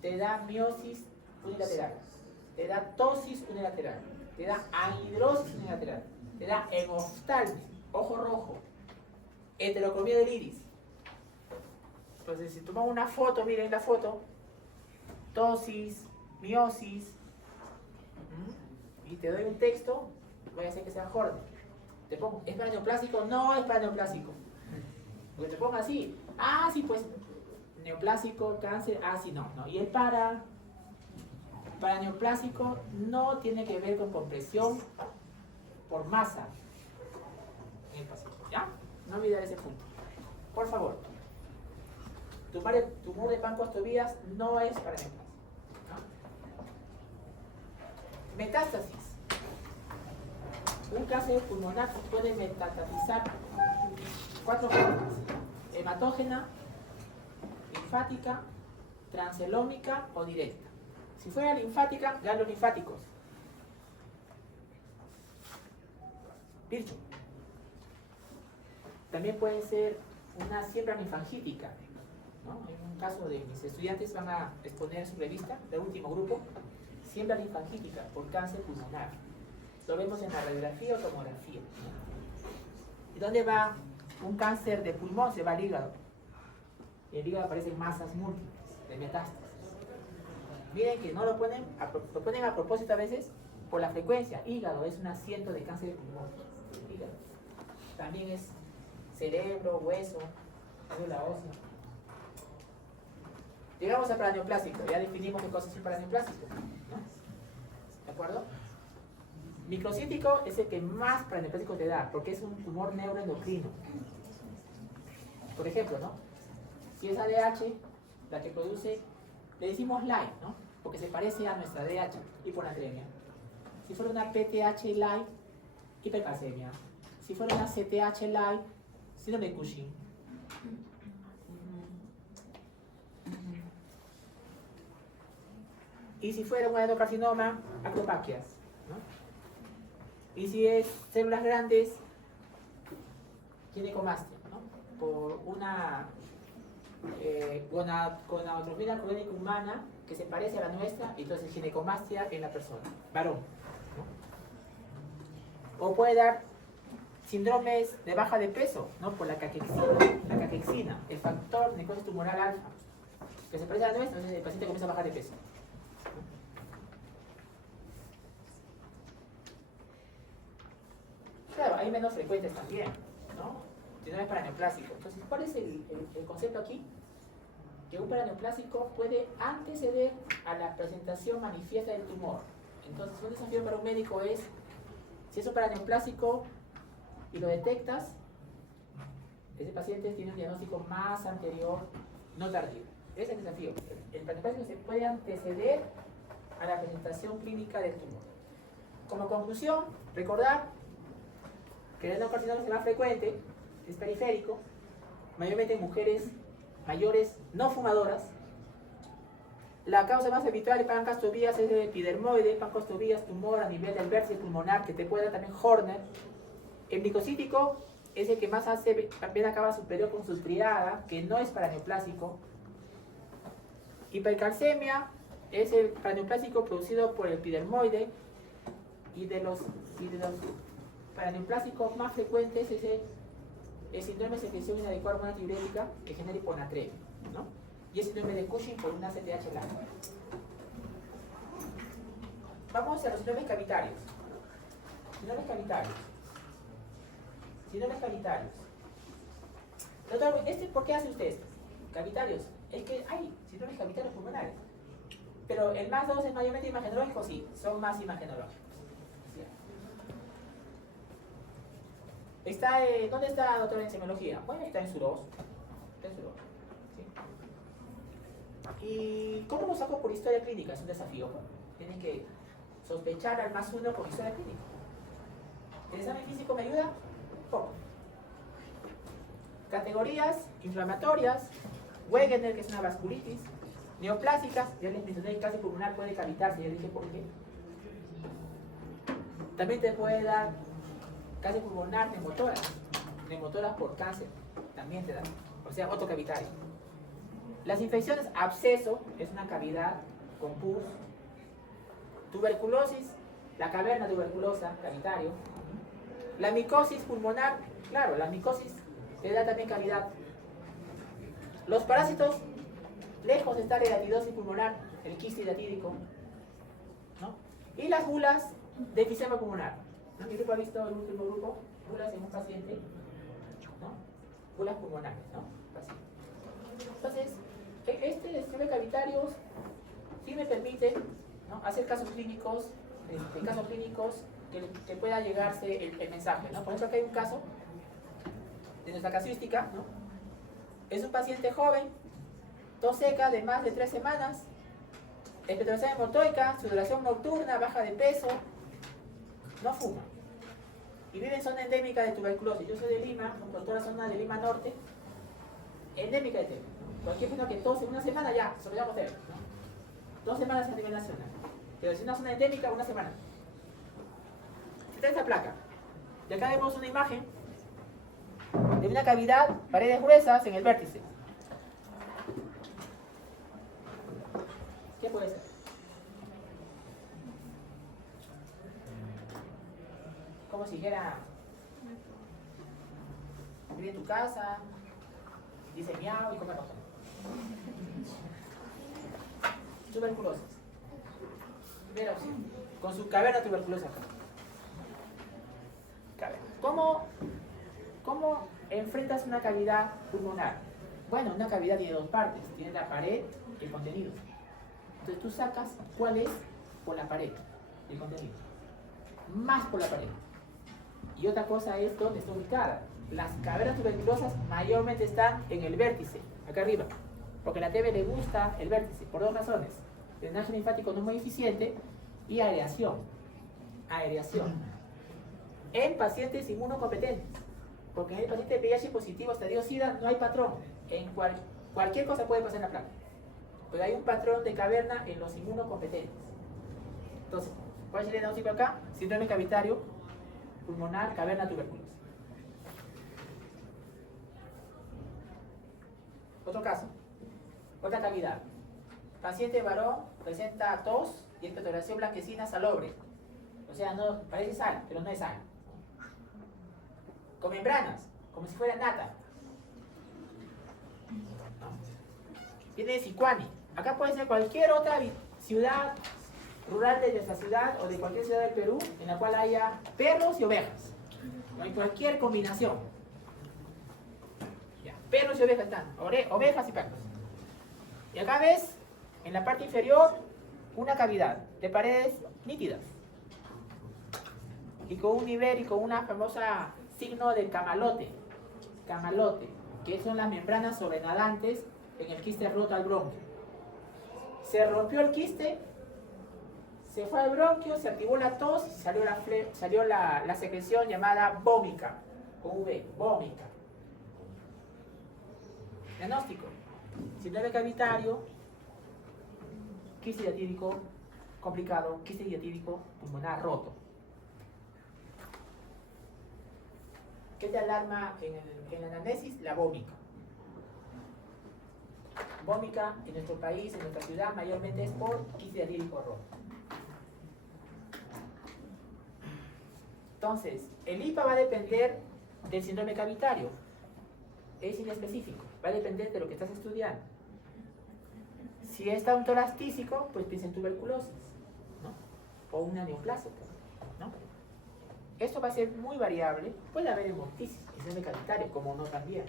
Te da miosis unilateral, te da tosis unilateral, te da anhidrosis unilateral, te da hemoftalmia, ojo rojo, heterocromía del iris. Entonces, si tomamos una foto, miren la foto, tosis, miosis, y te doy un texto, voy a hacer que sea Horner. Te pongo, ¿es para neoplásico? No es para neoplásico. Porque te pongo así, sí, pues neoplásico, cáncer, sí, no. Y el para neoplásico no tiene que ver con compresión por masa en el paciente, ¿ya? No olvidar ese punto. Por favor. Tumor de Pancoastobías no es para neoplásico, ¿no? Metástasis. Un cáncer pulmonar puede metastatizar 4 formas: hematógena, linfática, transelómica o directa. Si fuera linfática, ganglios linfáticos. Vircho. También puede ser una siembra linfangítica, ¿no? En un caso de mis estudiantes van a exponer su revista del último grupo, siembra linfangítica por cáncer pulmonar. Lo vemos en la radiografía o tomografía. ¿Y dónde va un cáncer de pulmón? Se va al hígado. En el hígado aparecen masas múltiples de metástasis. Miren que no lo ponen a propósito a veces por la frecuencia. Hígado es un asiento de cáncer de pulmón. Hígado. También es cerebro, hueso, médula ósea. Llegamos al paraneoplásico. Ya definimos qué cosa es un paraneoplásico, ¿no? ¿De acuerdo? Microcítico es el que más paraneoplásico te da, porque es un tumor neuroendocrino. Por ejemplo, ¿no? Si es ADH, la que produce, le decimos light, ¿no? Porque se parece a nuestra ADH, hiponatremia. Si fuera una PTH light, hipercalcemia. Si fuera una CTH light, síndrome de Cushing. Y si fuera un adenocarcinoma, acropaquias, ¿no? Y si es células grandes, ginecomastia, ¿no? Por una gonadotrofia crónica humana que se parece a la nuestra, y entonces ginecomastia en la persona, varón, ¿no? O puede dar síndromes de baja de peso, ¿no? Por la caquexina, el factor de necrosis tumoral alfa, que se parece a la nuez, entonces el paciente comienza a bajar de peso. Claro, hay menos frecuentes también, ¿no? Síndrome paraneoplásico. Entonces, ¿cuál es el concepto aquí? Que un paraneoplásico puede anteceder a la presentación manifiesta del tumor. Entonces, un desafío para un médico es, si es un paraneoplásico y lo detectas, ese paciente tiene un diagnóstico más anterior, no tardío. Ese es el desafío. El paraneoplásico se puede anteceder a la presentación clínica del tumor. Como conclusión, recordar que el adenocarcinoma es el más frecuente, es periférico, mayormente en mujeres mayores no fumadoras. La causa más habitual de Pancreas Tobías es el epidermoide, Pancreas Tobías, tumor a nivel del vértice pulmonar, que te puede dar también Horner. El micocítico es el que más hace vena cava superior con sulfuriada, que no es paraneoplásico. Hipercalcemia es el paraneoplásico producido por el epidermoide, y de los paraneoplásicos más frecuentes es el síndrome de secreción inadecuada hormona tiurética que genera hiponatremia, ¿no? Y el síndrome de Cushing por una CTH larga. Vamos a los síndromes cavitarios. Síndromes cavitarios. Síndromes cavitarios. Doctor, ¿por qué hace usted esto? Cavitarios. Es que hay síndromes cavitarios pulmonares. Pero el más 2 es mayormente imagenológico, sí, son más imagenológicos. ¿Dónde está doctor en semiología? Bueno, está en su 2. Está en su 2. ¿Sí? ¿Y cómo lo saco por historia clínica? Es un desafío. Tienen que sospechar al más 1 por historia clínica. ¿El examen físico me ayuda? Poco. Categorías inflamatorias, Wegener, que es una vasculitis, neoplásicas, ya les mencioné que el cáncer pulmonar puede cavitarse, ya dije por qué. También te puede dar cáncer pulmonar, neumotoras por cáncer, también te da, o sea, otro cavitario. Las infecciones, absceso, es una cavidad con pus. Tuberculosis, la caverna tuberculosa, cavitario. La micosis pulmonar, claro, la micosis te da también cavidad. Los parásitos, lejos está la hidratidosis pulmonar, el quiste hidratídico, ¿no? Y las bulas de enfisema pulmonar. ¿No? Mi grupo ha visto el último grupo, bulas en un paciente, ¿no? Bulas pulmonares, ¿no? Entonces, este estudio de cavitarios sí me permite, ¿no?, hacer casos clínicos que pueda llegarse el mensaje, ¿no? Por ejemplo, aquí hay un caso de nuestra casuística, ¿no? Es un paciente joven, tos seca de más de 3 semanas, espectroscopia hemotoica, sudoración nocturna, baja de peso, no fuma. Y vive en zona endémica de tuberculosis. Yo soy de Lima, por toda la zona de Lima Norte, endémica de tema. Cualquier persona que tose una semana ya, se lo llamo TEP, ¿no? 2 semanas a nivel nacional. Pero si es una zona endémica, una semana. Está esta placa. Y acá vemos una imagen de una cavidad, paredes gruesas en el vértice. ¿Qué puede ser? Como si dijera, vive en tu casa, dice miau y come rojo. Tuberculosis. Primera opción. Con su caverna tuberculosa acá. ¿Cómo enfrentas una cavidad pulmonar? Bueno, una cavidad tiene 2 partes. Tiene la pared y el contenido. Entonces tú sacas cuál es por la pared y el contenido. Más por la pared. Y otra cosa es dónde está ubicada. Las cavernas tuberculosas mayormente están en el vértice, acá arriba. Porque a la TB le gusta el vértice, por 2 razones. Drenaje linfático no muy eficiente y aireación. En pacientes inmunocompetentes. Porque en el paciente VIH positivo, estadio SIDA, no hay patrón. Cualquier cosa puede pasar en la placa. Pero hay un patrón de caverna en los inmunocompetentes. Entonces, ¿cuál es el diagnóstico acá? Síndrome cavitario pulmonar, caverna tuberculosa. Otro caso, otra cavidad. Paciente varón presenta tos y expectoración blanquecina salobre. O sea, no, parece sal, pero no es sal. con membranas, como si fuera nata. ¿No? Viene de Sicuani. Acá puede ser cualquier otra ciudad rural de nuestra ciudad o de cualquier ciudad del Perú en la cual haya perros y ovejas. No hay cualquier combinación. Ya, perros y ovejas están, ovejas y perros. Y acá ves, en la parte inferior, una cavidad de paredes nítidas. Y con un nivel y con una famosa signo de camalote. Camalote, que son las membranas sobrenadantes en el quiste roto al bronquio. Se rompió el quiste, se fue al bronquio, se activó la tos y salió la secreción llamada vómica, con V, vómica. Diagnóstico: síndrome cavitario, quiste diatídico complicado, quiste diatídico pulmonar roto. ¿Qué te alarma en la anamnesis? La vómica. Vómica en nuestro país, en nuestra ciudad, mayormente es por quiste diatídico roto. Entonces, el IPA va a depender del síndrome cavitario. Es inespecífico, va a depender de lo que estás estudiando. Si está un tórax tísico, pues piensa en tuberculosis, ¿no? O una neoplásica, ¿no? Esto va a ser muy variable. Puede haber hemoptisis, síndrome cavitario, como no también.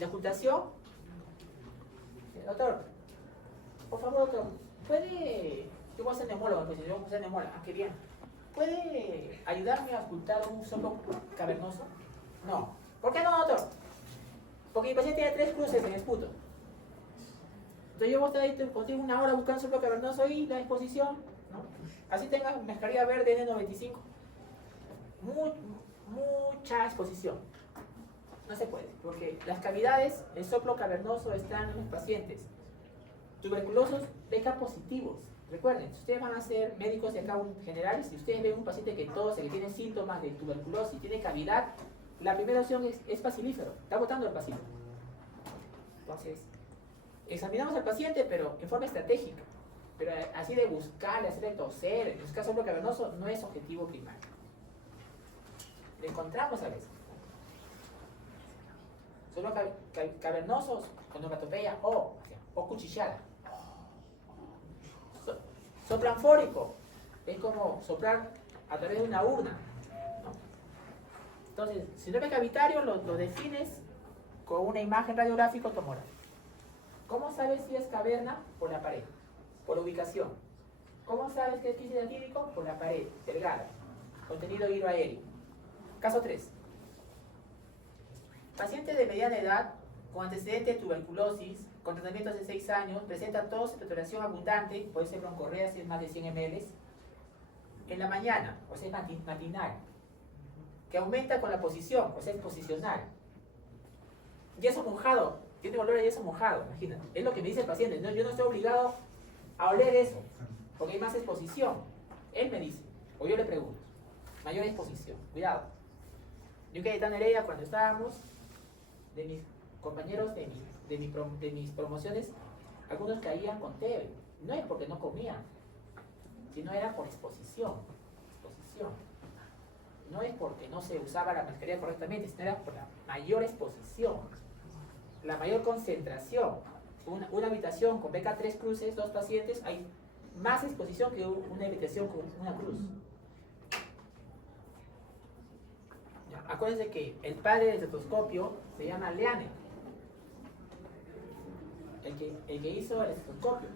La ocultación, doctor, por favor, doctor, ¿puede? Yo voy a ser neumólogo, pues yo voy a ser neumólogo, qué bien. ¿Puede ayudarme a ocultar un soplo cavernoso? No. ¿Por qué no, doctor? Porque mi paciente tiene 3 cruces en esputo. Entonces yo voy a estar ahí contigo una hora buscando soplo cavernoso y la exposición, ¿no? Así tengas mascarilla verde N95. Mucha exposición. No se puede, porque las cavidades, el soplo cavernoso están en los pacientes tuberculosos BK positivos. Recuerden, si ustedes van a ser médicos de acá generales, si ustedes ven un paciente que tose, que tiene síntomas de tuberculosis, tiene cavidad, la primera opción es bacilífero, está botando el paciente. Entonces, examinamos al paciente, pero en forma estratégica. Pero así de buscarle, hacerle toser, buscar soplo cavernoso, no es objetivo primario. Lo encontramos a veces. Soplo cavernosos con onomatopeya o cuchillada. Soplanfórico es como soplar a través de una urna, ¿no? Entonces, síndrome cavitario lo defines con una imagen radiográfica o tomográfica. ¿Cómo sabes si es caverna? Por la pared, por ubicación. ¿Cómo sabes que es quiste diatídico? Por la pared, delgada, contenido hidroaéreo. Caso 3. Paciente de mediana edad con antecedente de tuberculosis, con tratamientos de 6 años, presenta tos, expectoración abundante, puede ser broncorrea si es más de 100 ml, en la mañana, o sea, es matinal, que aumenta con la posición, o sea, es posicional. Yeso mojado, tiene olor a yeso mojado, imagínate, es lo que me dice el paciente, no, yo no estoy obligado a oler eso, porque hay más exposición. Él me dice, o yo le pregunto, mayor exposición, cuidado. Yo que tan Heredia, cuando estábamos, de mis compañeros de mis promociones, algunos caían con TB. No es porque no comían, sino era por exposición. No es porque no se usaba la mascarilla correctamente, sino era por la mayor exposición, la mayor concentración. Una habitación con BK 3 cruces, 2 pacientes, hay más exposición que una habitación con una cruz. Ya, acuérdense que el padre del estetoscopio se llama Leane, el que hizo el estetoscopio.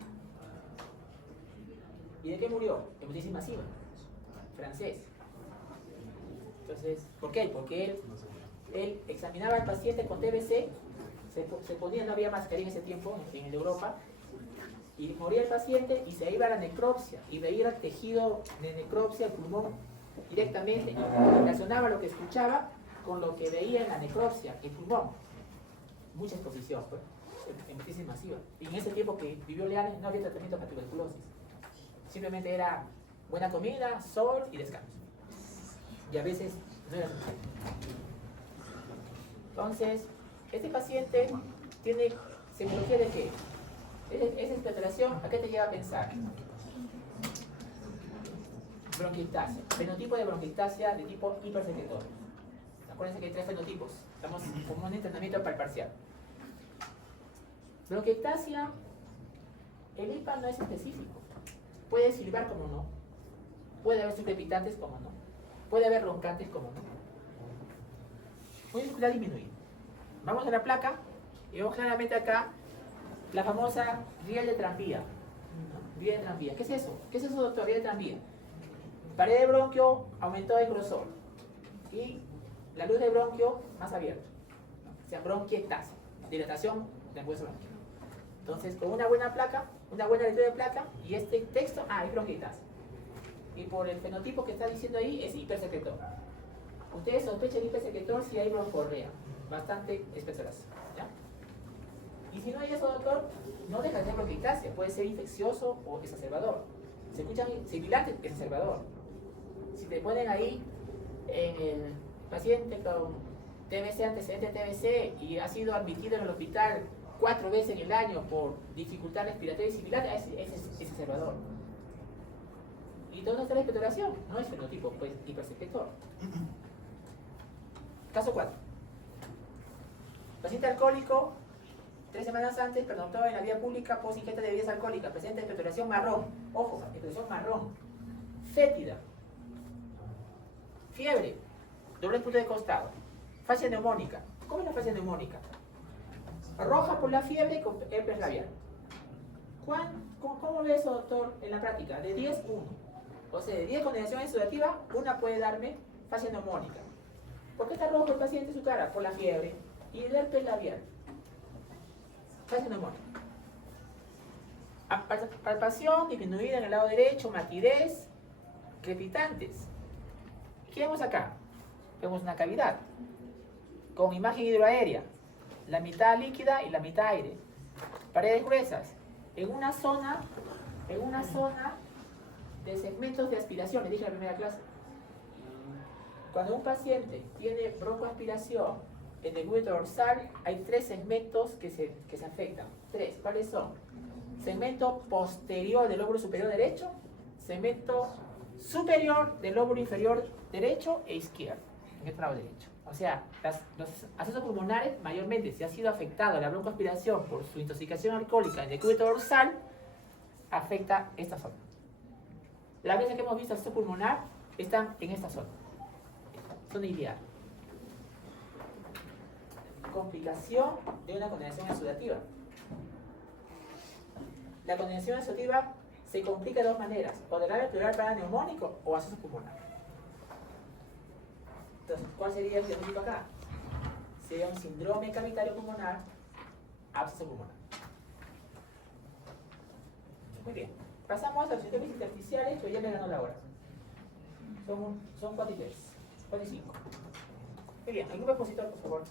¿Y de qué murió? Hemolisis masiva, francés. Entonces, ¿por qué? Porque él examinaba al paciente con TBC, se ponía, no había mascarilla en ese tiempo en Europa, y moría el paciente y se iba a la necropsia y veía el tejido de necropsia, el pulmón directamente, y relacionaba lo que escuchaba con lo que veía en la necropsia, el pulmón. Mucha exposición, pues, hemolisis masiva. Y en ese tiempo que vivió Leane no había tratamiento para tuberculosis. Simplemente era buena comida, sol y descanso. Y a veces no era suficiente. Entonces, este paciente tiene semiología de qué? Esa expectoración, ¿a qué te lleva a pensar? Bronquiectasia, fenotipo de bronquiectasia de tipo hipersecretorio. Acuérdense que hay 3 fenotipos. Estamos como un entrenamiento para el parcial. Bronquiectasia, el IPA no es específico. Puede silbar como no. Puede haber sucrepitantes como no. Puede haber roncantes como no. Muy dificultad disminuida. Vamos a la placa y vemos claramente acá la famosa riel de tranvía. Riel de tranvía. ¿Qué es eso? ¿Qué es eso, doctor? Riel de tranvía. Pared de bronquio aumentó de grosor y la luz de bronquio más abierta. O sea, bronquiectasia, dilatación del hueso bronquio. Entonces, con una buena placa, una buena lectura de placa y este texto, es bronquiectasia. Y por el fenotipo que está diciendo ahí, es hipersecretor. Ustedes sospechan hipersecretor si hay broncorrea, bastante espesorazo, ¿ya? Y si no hay eso, doctor, no deja de ser bronquiectasia, puede ser infeccioso o exacerbador. Se escuchan sibilantes, exacerbador. Si te ponen ahí en el paciente con TBC, antecedente TBC, y ha sido admitido en el hospital 4 veces en el año por dificultad respiratoria y sibilante, es exacerbador. ¿Y dónde está la expectoración? No es fenotipo, pues hipersecretor. Caso 4. Paciente alcohólico, 3 semanas antes, pernoctó en la vía pública post ingesta de bebidas alcohólicas, presenta expectoración marrón. Ojo, expectoración marrón. Fétida. Fiebre. Doble punto de costado. Fascia neumónica. ¿Cómo es la fascia neumónica? Roja por la fiebre con herpes labial. ¿Cómo ve eso, doctor, en la práctica? De 10, 1. O sea, de 10 condensaciones sudativas, una puede darme fascia neumónica. ¿Por qué está rojo el paciente su cara? Por la fiebre y el herpes labial. Fascia neumónica. Palpación disminuida en el lado derecho, matidez, crepitantes. ¿Qué vemos acá? Vemos una cavidad con imagen hidroaérea, la mitad líquida y la mitad aire. Paredes gruesas. En una zona de segmentos de aspiración, les dije en la primera clase. Cuando un paciente tiene broncoaspiración en el glúteo dorsal, hay 3 segmentos que se afectan. 3, ¿cuáles son? Segmento posterior del lóbulo superior derecho, segmento superior del lóbulo inferior derecho e izquierdo, en este lado derecho. O sea, los accesos pulmonares, mayormente, si ha sido afectado la broncoaspiración por su intoxicación alcohólica en el glúteo dorsal, afecta esta zona. Las veces que hemos visto acceso pulmonar están en esta zona. Zona iliar. Complicación de una condensación exudativa. La condensación exudativa se complica de 2 maneras: o de labio pleural paraneumónico o acceso pulmonar. Entonces, ¿cuál sería el diagnóstico acá? Sería un síndrome cavitario pulmonar, absceso pulmonar. Muy bien. Pasamos a los síntomas intersticiales, que ya me ganó la hora. Son 4 y 3. 4 y 5. Muy bien. ¿Algún expositor, por favor?